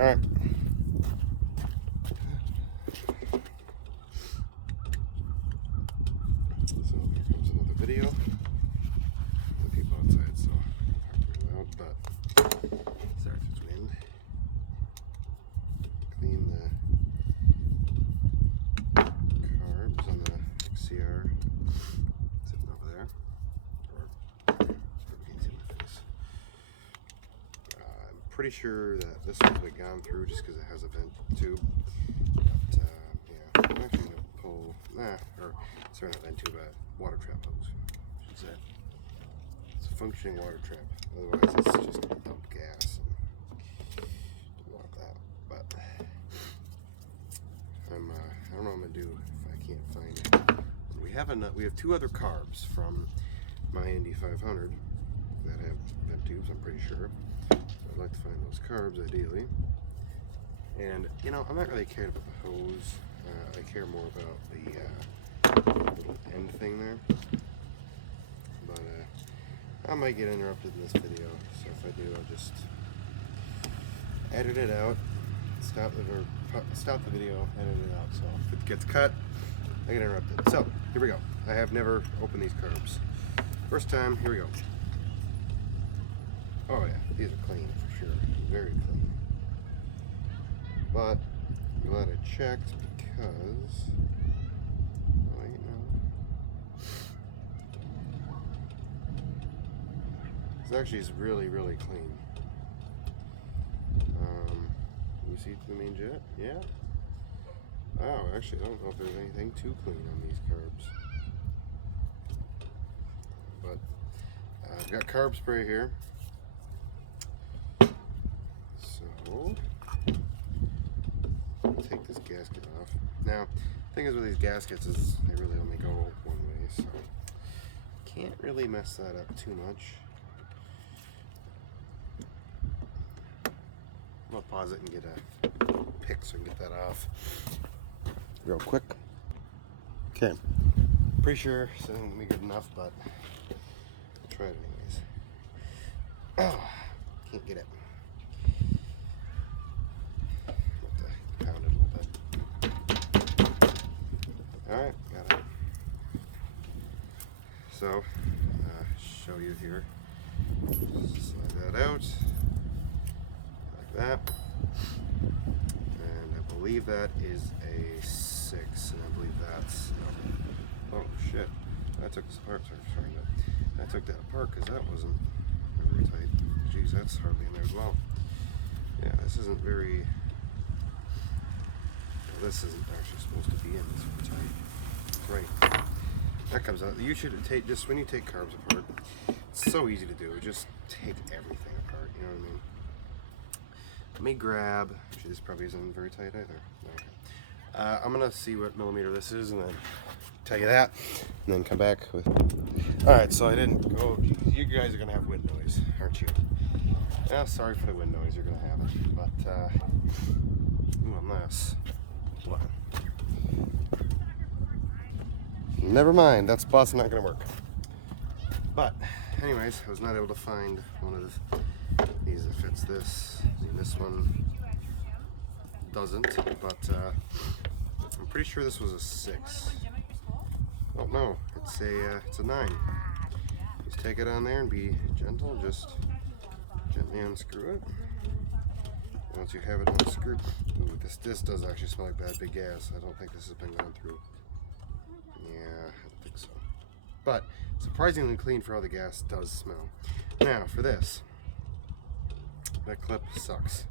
All right. So here comes another video. The people outside, so I'll talk to them out, but sorry if it's wind. Clean the carbs on the CR sitting over there. Or you can see my face. I'm pretty sure that this one's been gone through just because it has a vent tube. But yeah, I'm actually gonna pull sorry, not vent tube, water trap hose, I should say. It's a functioning water trap. Otherwise, it's just dumped gas. And don't want that. But I don't know what I'm gonna do if I can't find it. We have two other carbs from my Indy 500 that have vent tubes. I'm pretty sure. So I'd like to find those carbs ideally. And you know, I'm not really cared about the hose. I care more about the little end thing there. But I might get interrupted in this video, so if I do, I'll just edit it out, stop the video, edit it out. So if it gets cut, I get interrupted. So here we go. I have never opened these carbs. First time. Here we go. Oh yeah, these are clean for sure. Very clean. But I'm glad I checked because this actually is really, really clean. You see the main jet? Yeah. Oh, actually, I don't know if there's anything too clean on these carbs. But I've got carb spray here. So take this gasket off. Now, the thing is with these gaskets is they really only go one way, so can't really mess that up too much. I'll pause it and get a pick so I can get that off real quick. Okay, pretty sure this isn't gonna be good enough, but I'll try it anyways. Oh, can't get it. Pound it a little bit. Alright, got it. So, show you here. Slide that out. Like that. And I believe that is a 6. And I believe that's... No. Oh, shit. I took this apart. Sorry. I took that apart because that wasn't very tight. Jeez, that's hardly in there as well. Yeah, this isn't very... This isn't actually supposed to be in this tight. Right. That comes out. You should take, just when you take carbs apart, it's so easy to do. Just take everything apart, you know what I mean? Let me grab, actually this probably isn't very tight either. Okay. I'm gonna see what millimeter this is and then tell you that, and then come back with... Alright, so I didn't go, you guys are gonna have wind noise, aren't you? Yeah, sorry for the wind noise, you're gonna have it, but, unless... What? Never mind, that's not going to work. But, anyways, I was not able to find one of these that fits this. And this one doesn't, but I'm pretty sure this was a 6. Oh no, it's a 9. Just take it on there and be gentle. Just gently unscrew it. Once you have it unscrewed, ooh, this does actually smell like bad big gas. I don't think this has been gone through. Yeah, I don't think so. But surprisingly clean for how the gas does smell. Now for this, that clip sucks.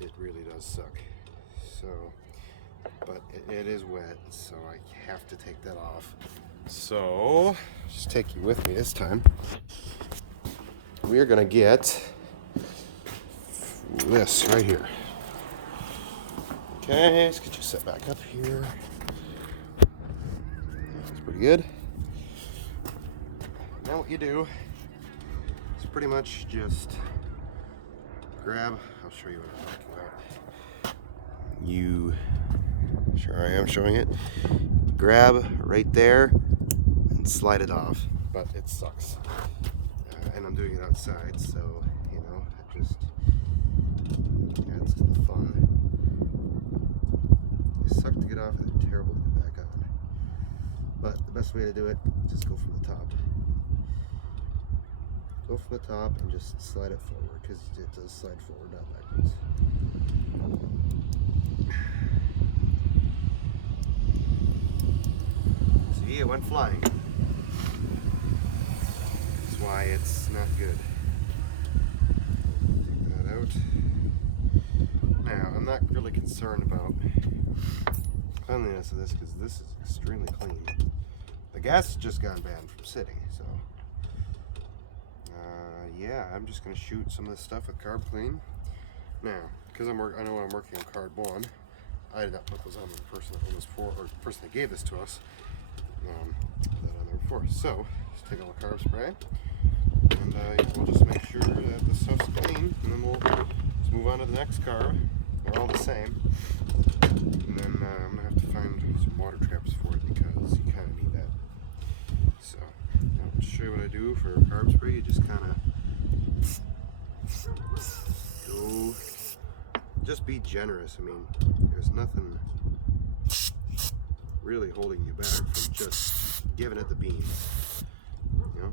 It really does suck. So, but it is wet, so I have to take that off. So, just take you with me this time. We are gonna get this right here. Okay, let's get you set back up here. That's pretty good. Now what you do is pretty much just grab, I'll show you what I'm talking about. Sure I am showing it. Grab right there and slide it off, but it sucks. And I'm doing it outside, so, you know, I just easiest way to do it, just go from the top. Go from the top and just slide it forward, because it does slide forward, not backwards. See, it went flying. That's why it's not good. Take that out. Now, I'm not really concerned about cleanliness of this, because this is extremely clean. The gas has just gotten banned from sitting, so yeah, I'm just gonna shoot some of this stuff with Carb Clean. Now, because I know I'm working on card 1, I did not put those on the person that owned this for, or the person that gave this to us. That on there before. So, just take a little carb spray, and we'll just make sure that the stuff's clean, and then we'll just move on to the next carb. They're all the same. And then I'm gonna have to find some water traps for it, because you kind of need that. So, I'll show you what I do for carb spray. You just kind of go, just be generous. I mean, there's nothing really holding you back from just giving it the beans. You know,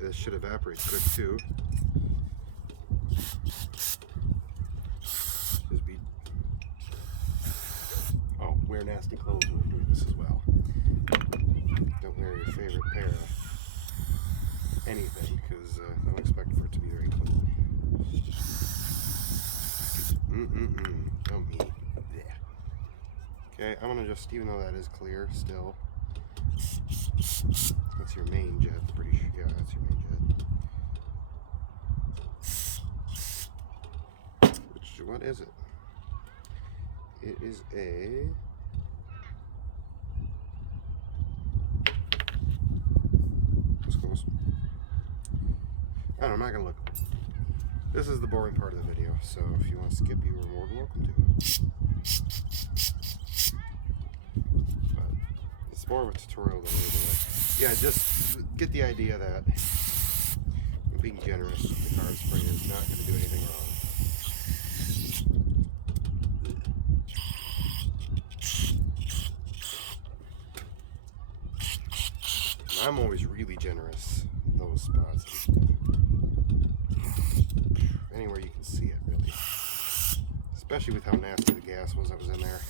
this should evaporate quick too. Just be, oh, wear nasty clothes when you're doing this as well. Don't wear your favorite pair of anything, because don't expect for it to be very clean. Oh me. Yeah. Okay, I'm gonna just, even though that is clear still, that's your main jet, pretty sure. Yeah, that's your main jet. Which, what is it? It is a, what's close? I don't know, I'm not gonna look. This is the boring part of the video, so if you want to skip, you are more than welcome to. But it's more of a tutorial than anything else. Yeah, just get the idea that being generous with the carb spray is not going to do anything wrong. I'm always really generous in those spots. Anywhere you can see it, really. Especially with how nasty the gas was that was in there.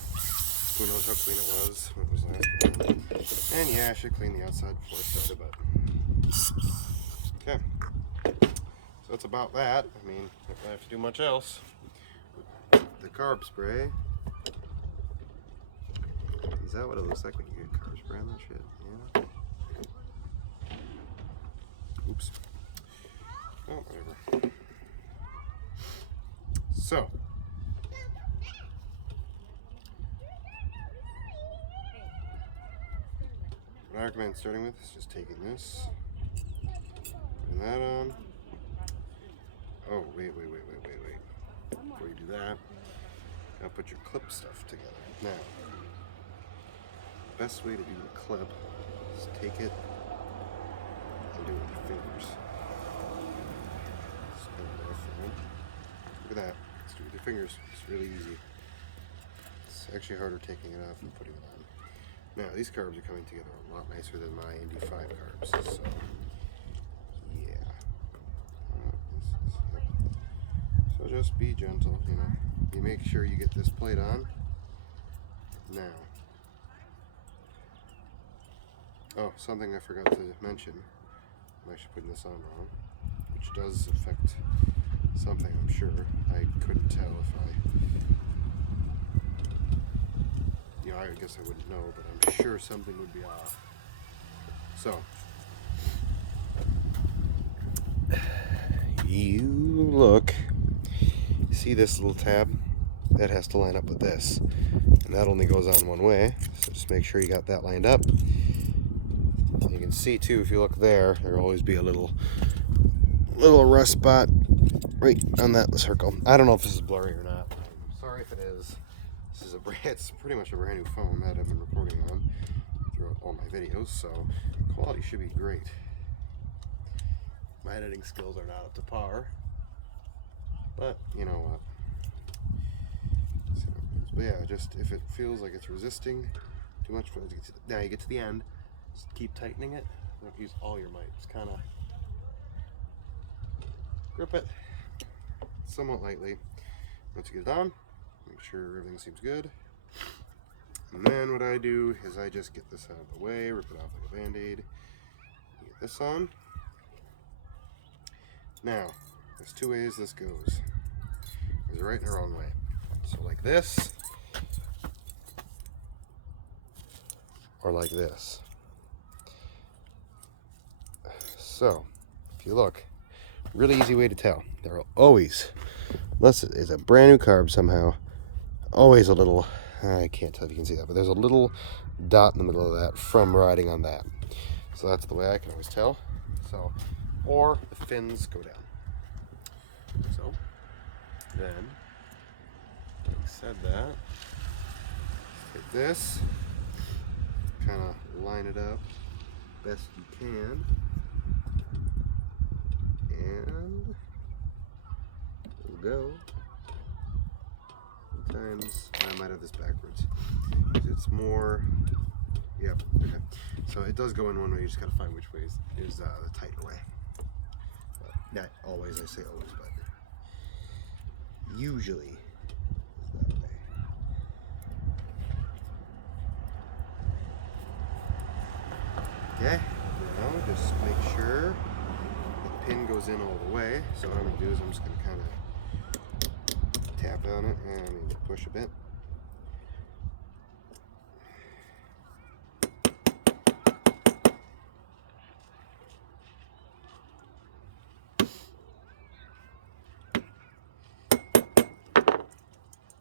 Who knows how clean it was when it was last clean. And yeah, I should clean the outside before I started, but okay. So that's about that. I mean, if I have to do much else, the carb spray. Is that what it looks like when you get carb spray on that shit? Yeah. Oops. Oh, whatever. So, what I recommend starting with is just taking this, putting that on. Oh, wait. Before you do that, now put your clip stuff together. Now, the best way to do the clip is take it and do it with your fingers. Look at that. Let's do it with your fingers. It's really easy. It's actually harder taking it off and putting it on. Now, these carbs are coming together a lot nicer than my ND5 carbs, so yeah. So just be gentle, you know. You make sure you get this plate on. Now, oh, something I forgot to mention. I'm actually putting this on wrong, which does affect something, I'm sure. I couldn't tell if I guess I wouldn't know, but I'm sure something would be off. So, you look, see this little tab? That has to line up with this. And that only goes on one way, so just make sure you got that lined up. And you can see too, if you look there, there'll always be a little rust spot right on that circle. I don't know if this is blurry or not. I'm sorry if it is. This is it's pretty much a brand new phone that I've been recording on throughout all my videos, so quality should be great. My editing skills are not up to par, but you know what. But yeah, just if it feels like it's resisting too much, now you get to the end, Just keep tightening it. Don't use all your might. Just kind of grip it somewhat lightly. Once you get it on, make sure everything seems good. And then what I do is I just get this out of the way, rip it off like a band-aid. Get this on. Now, there's two ways this goes. There's a right and a wrong way. So like this, or like this. So, if you look, really easy way to tell. There are always, unless it is a brand new carb somehow, always a little, I can't tell if you can see that, but there's a little dot in the middle of that from riding on that. So that's the way I can always tell. So, or the fins go down. So, then, having said that, take this, kind of line it up best you can, and we'll go. Sometimes I might have this backwards. It's more, yep, okay. So it does go in one way, you just gotta find which way is the tighter way. But not always, I say always, but usually is that way. Okay, now just make sure the pin goes in all the way. So what I'm gonna do is I'm just gonna kind of tap on it and push a bit.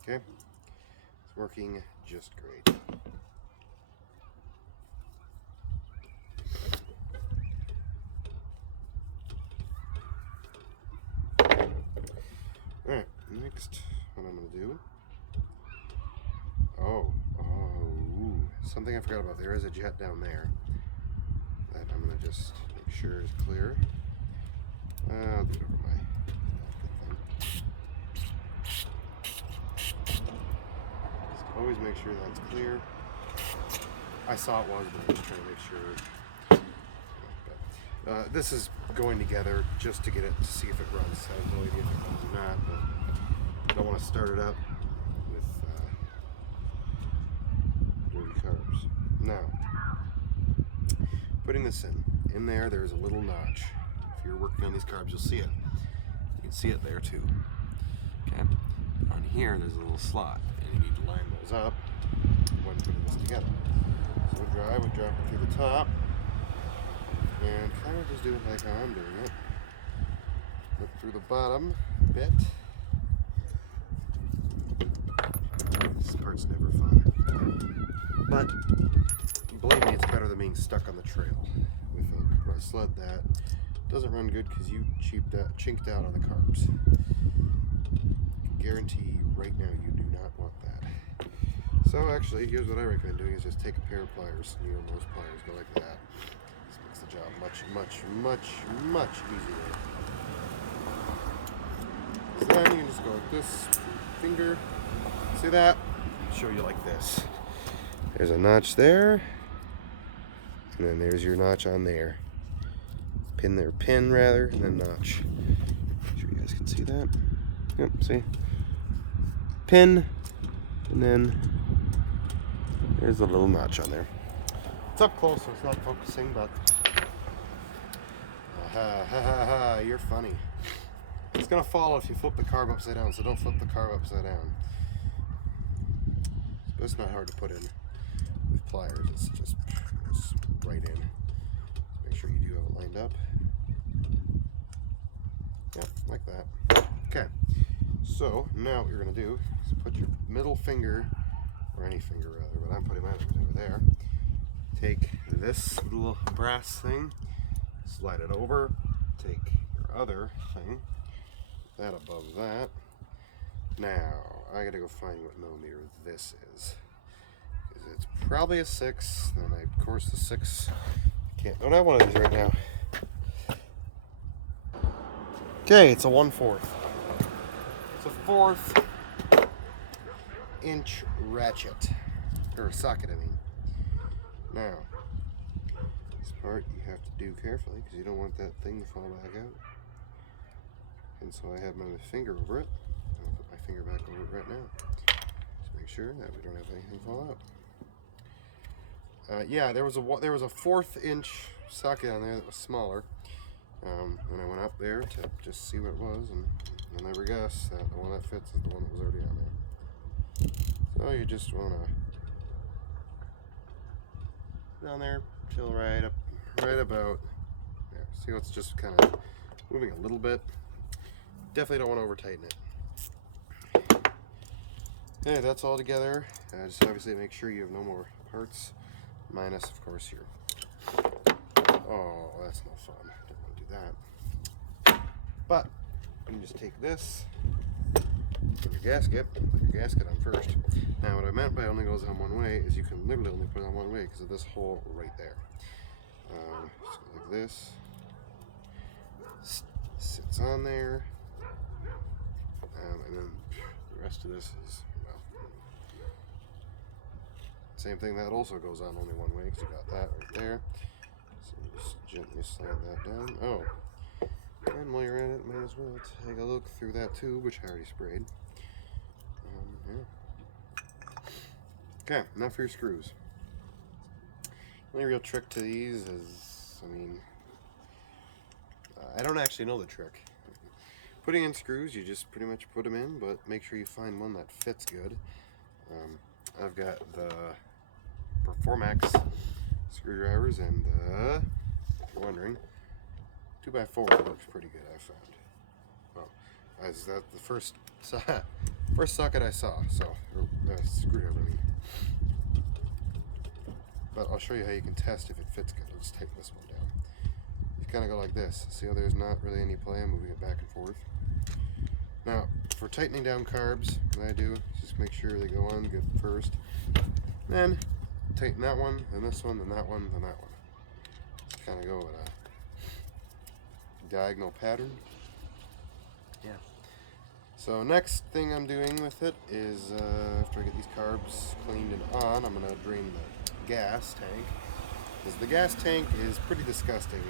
Okay, it's working just great. Alright, next, what I'm going to do, something I forgot about. There is a jet down there that I'm going to just make sure is clear. I'll do it over my just always make sure that's clear. I saw it was, but I'm just trying to make sure. But, this is going together just to get it to see if it runs. I have no idea if it runs or not, but I don't want to start it up with dirty carbs. Now, putting this in there, there's a little notch. If you're working on these carbs, you'll see it. You can see it there too. Okay. On here, there's a little slot, and you need to line those up when putting this together. So we drop it through the top, and kind of just do it like how I'm doing it. Look through the bottom a bit. This part's never fun, but believe me, it's better than being stuck on the trail with a sled that doesn't run good because you chinked out on the carbs. Guarantee right now you do not want that. So actually, here's what I recommend doing: is just take a pair of pliers. You know, most pliers go like that. This makes the job much easier. So then you can just go like this, finger. See that? I'll show you like this. There's a notch there, and then there's your notch on there. Pin rather, and then notch. Make sure you guys can see that. Yep, see? Pin, and then there's a little notch on there. It's up close, so it's not focusing, but you're funny. It's gonna fall if you flip the carb upside down, so don't flip the carb upside down. But it's not hard to put in with pliers. It's just right in. Make sure you do have it lined up. Yeah, like that. Okay. So now what you're going to do is put your middle finger, or any finger rather, but I'm putting my finger there. Take this little brass thing, slide it over, take your other thing, put that above that. Now, I got to go find what millimeter this is. It's probably a 6, then of course the 6, don't have one of these right now. Okay, it's a 1/4. It's a 1/4 inch ratchet, or socket I mean. Now, part you have to do carefully because you don't want that thing to fall back out. And so I have my finger over it. I'll put my finger back over it right now. Just make sure that we don't have anything fall out. Yeah, there was a 1/4 inch socket on there that was smaller. And I went up there to just see what it was, and you'll never guess that the one that fits is the one that was already on there. So you just want to down there, chill right about there. See how it's just kind of moving a little bit. Definitely don't want to over tighten it. Okay, that's all together. Just obviously make sure you have no more parts, minus of course your. Oh, that's no fun. Don't want to do that. But you can just take this, put your gasket on first. Now, what I meant by only goes on one way is you can literally only put it on one way because of this hole right there. Just go like this. Sits on there. And then the rest of this is, well, same thing, that also goes on only one way because you got that right there. So just gently slide that down. Oh, and while you're at it, might as well take a look through that tube, which I already sprayed. Yeah. Okay, now for your screws. The only real trick to these is, I mean, I don't actually know the trick. Putting in screws, you just pretty much put them in, but make sure you find one that fits good. I've got the Performax screwdrivers, and if you're wondering, 2x4 works pretty good, I found. Well, that's the first socket I saw, so screwdriver. I mean. But I'll show you how you can test if it fits good. Let's take this one down. You kind of go like this. See how there's not really any play? I'm moving it back and forth. Now, for tightening down carbs, what I do is just make sure they go on good first. Then tighten that one, then this one, then that one, then that one. Just kind of go with a diagonal pattern. Yeah. So next thing I'm doing with it is after I get these carbs cleaned and on, I'm going to drain the gas tank. Because the gas tank is pretty disgusting.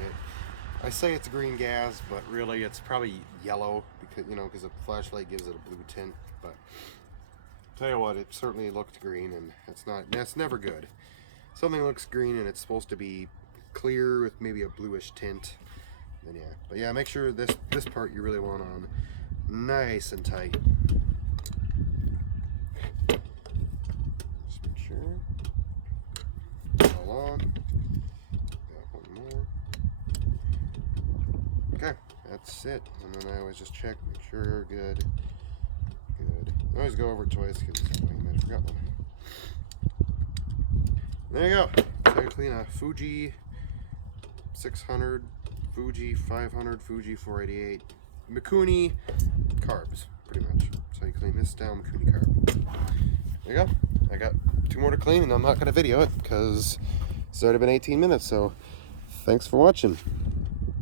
I say it's green gas, but really it's probably yellow because the flashlight gives it a blue tint. But tell you what, it certainly looked green, and it's not. That's never good. Something looks green and it's supposed to be clear with maybe a bluish tint. Then yeah, but yeah, make sure this part you really want on nice and tight. Just make sure. All on. Got one more. Okay, that's it. And then I always just check, make sure, good. I always go over it twice because I forgot one. There you go. So you clean a Fuji 600, Fuji 500, Fuji 488, Mikunni carbs, pretty much. So you clean this down, Mikunni carb. There you go. I got 2 more to clean, and I'm not going to video it because it's already been 18 minutes. So thanks for watching.